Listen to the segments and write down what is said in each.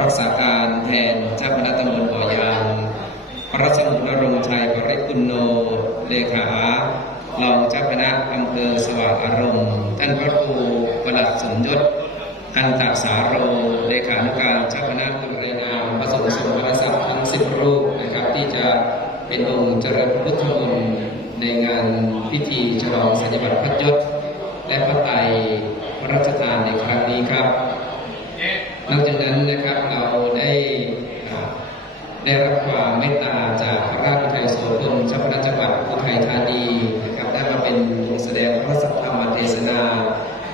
รักษาการแทนเจ้าคณะตำบลบ่อยางพระสมุทรนรงค์ชัยปริปุณโญเลขารองเจ้าคณะอำเภอสว่างอารมณ์ท่านพระครูประหลัดสมยศอันตสาโรเลขานุการเจ้าคณะตำบลนามพระสงฆ์สมณศักดิ์ทั้ง10 รูปนะครับที่จะเป็นองค์เจริญพุทธมนต์ในงานพิธีฉลองสัญญบัตรพระยศและพระไตรพระราชทานในครั้งนี้ครับนอกจากนั้นนะครับเราได้รับความเมตตาจากพระราชอุทัยโสพลเจ้าคณะจังหวัดอุทัยธานีนะครับได้มาเป็นวงแสดงพระสัทธรรมเทศนา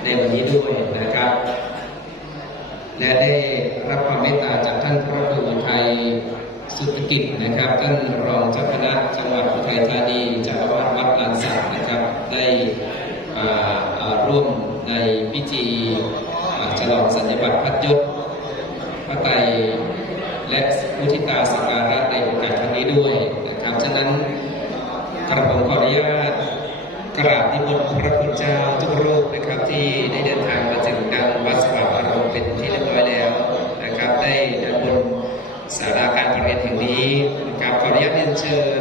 ในวันนี้ด้วยนะครับและได้รับความเมตตาจากท่านพระครูอุทัยสุภกิจนะครับท่านรองเจ้าคณะจังหวัดอุทัยธานีเจ้าอาวาสวัดลานสักนะครับได้ร่วมในพิธีฉลองสัญญบัตรพระยศพระไตรและมุทิตาสักการะในโอกาสครั้งนี้ด้วยนะครับฉะนั้นกระผมขออนุญาตกราบนิมนต์พระคุณเจ้าทุกรูปนะครับที่ได้เดินทางมาถึงดังวัดสว่างอารมณ์เป็นที่เรียบร้อยแล้วนะครับได้เดินบนศาลาการประเรียนแห่งนี้นะครับขออนุญาตเรียนเชิญ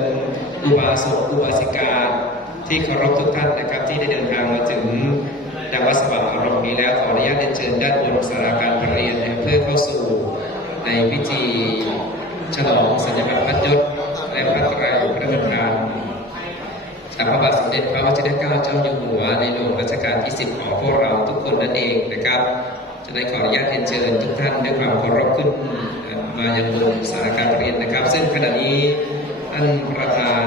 อุบาสกอุบาสิกาที่เคารพทุกท่านนะครับที่ได้เดินทางมาถึงดังวัดสว่างอารมณ์นี้แล้วขออนุญาตเรียนเชิญด้านบนศาลาการประเรียนเพื่อเข้าสู่ในพิธีฉลองสัญญบัตรพระยศและพระไตรพระประธานจากพระบาทสมเด็จพระวชิรเกล้าเจ้าอยู่หัวในหลวงรัชกาลที่10ของพวกเราทุกคนนั่นเองนะครับจะได้ขออนุญาตเรียนเชิญทุกท่านด้วยความเคารพขึ้นมายังบนศาลาการประเรียนนะครับซึ่งขณะนี้ท่านประธาน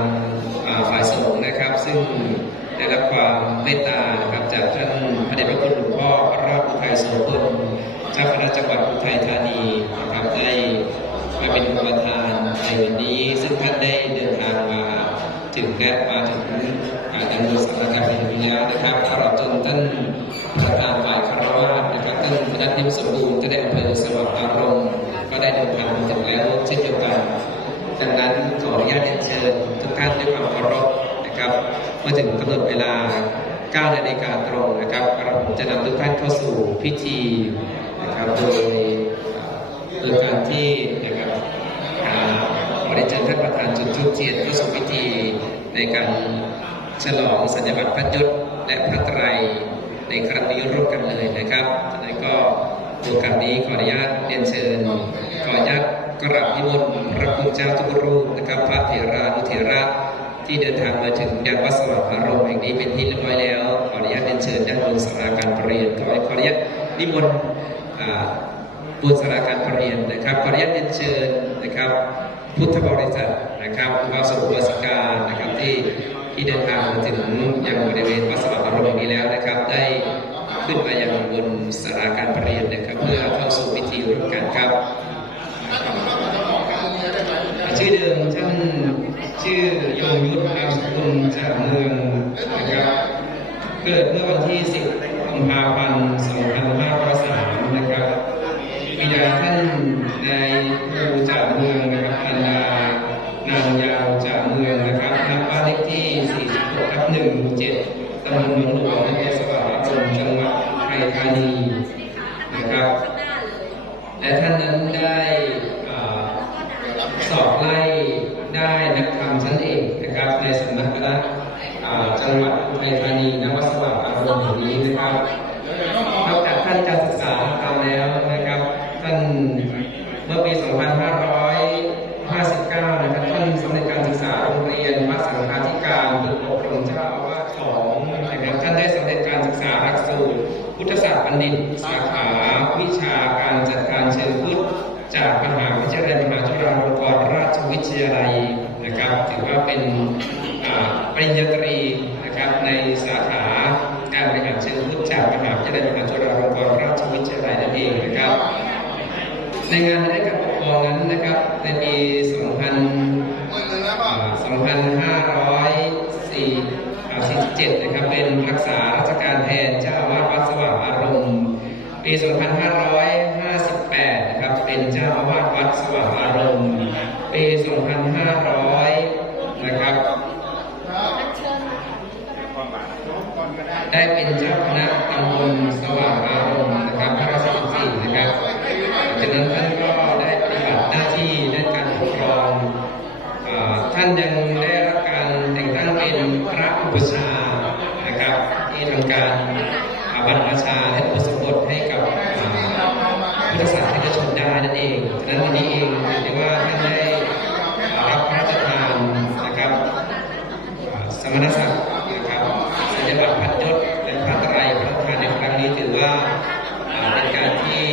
ฝ่ายสงฆ์นะครับซึ่งได้รับความเมตตานะครับจากท่านพระเดชพระคุณหลวงพ่อพระราชอุทัยโสพลเจ้าคณะจังหวัดอุทัยธานีนะครับได้มาเป็นประธานในวันนี้ซึ่งท่านได้เดินทางมาถึงและมาถึงดังบนศาลาการประเรียนแล้วนะครับตลอดจนท่านประธานฝ่ายคารวะนะครับท่านพนักนิมสมบูรณ์ท่านได้อำเภอสว่างอารมณ์ก็ได้เดินทางมาถึงแล้วเช่นเดียวกันดังนั้นขออนุญาตเชิญทุกท่านด้วยความเคารพนะครับเมื่อถึงกำหนดเวลา 9 นาฬิกาตรงนะครับผมจะนำทุกท่านเข้าสู่พิธีนะครับโดยการที่นะครับขอได้เชิญท่านประธานจุดธูปเทียนเข้าสู่พิธีในการฉลองสัญญบัตรพระยศและพระไตรในครั้งนี้ร่วมกันเลยนะครับฉะนั้นก็โอกาสนี้ขออนุญาตเรียนเชิญขออนุญาตกราบนิมนต์พระคุณเจ้าทุกรูปนะครับพระเถรานุเถระที่เดินทางมาถึงยังวัดสว่างอารมณ์แห่งนี้เป็นที่เรียบร้อยแล้วขออนุญาตเรียนเชิญด้านบนศาลาการประเรียนขออนุญาตนิมนต์บนศาลาการประเรียนนะครับขออนุญาตเรียนเชิญนะครับพุทธบริษัทนะครับอุบาสกอุบาสิกานะครับที่เดินทางมาถึงยังบริเวณวัดสว่างอารมณ์แห่งนี้แล้วนะครับได้ขึ้นมายังบนศาลาการประเรียนนะครับเพื่อเข้าสู่พิธีร่วมกันครับชื่อเดิมท่านชื่อยงยุทธนามสกุลจากเมืองนะครับเกิดเมื่อวันที่10 กุมภาพันธ์ 2503นะครับบิดาท่านนายครูจากเมืองนะครับภรรยานางยาวจากเมืองนะครับณบ้านเลขที่ 46/1-7 ตำบลหนองหลวงอำเภอสว่างอารมณ์จังหวัดอุทัยธานีนะครับและท่านนั้นได้สอบไล่ได้นักธรรมชั้นเอกนะครับในสำนักคณะจังหวัดอุทัยธานีณวัดสว่างอารมณ์แห่งนี้นะครับนอกจากท่านการศึกษาทำแล้วนะครับท่านเมื่อปี 2559 นะครับท่านสำเร็จการศึกษาโรงเรียนวัดสังฆาธิการฝึกอบรมเจ้าอาวาสนะครับท่านได้สำเร็จการศึกษาหลักสูตรพุทธศาสตร์บัณฑิตสาขาวิชาการจัดการเชิงพุทธจากมหาวิทยาลัยมหาจุฬาลงกรณราชวิทยาลัยนะครับถือว่าเป็นปริญญาตรีนะครับในสาขาการบริหารเชิงพุทธจากมหาวิทยาลัยมหาจุฬาลงกรณราชวิทยาลัยนั่นเองนะครับในงานในการปกครองนั้นนะครับในปี 2547 นะครับเป็นรักษาราชการแทนเจ้าอาวาสวัดสว่างอารมณ์ปี 2558 นะครับเป็นเจ้าอาวาสวัดสว่างอารมณ์ปี 2500 นะครับได้เป็นเจ้าคณะตำบลสว่างอารมณ์นะครับพระราชทานนะครับ จากนั้นท่านก็ได้ปฏิบัติหน้าที่ด้านการปกครองท่านยังได้รับการแต่งตั้งเป็นพระอุปชฌาย์นะครับที่ทำการบรรพชาและอุปสมบทให้กับพุทธศาสนิกชนได้นั่นเองฉะนั้นวันนี้เองถือว่าท่านได้รับพระราชทานนะครับสมณศักดิ์นะครับสัญญบัตรพัดยศและพระไตรพระราชทานในครั้งนี้ถือว่าเป็นการที่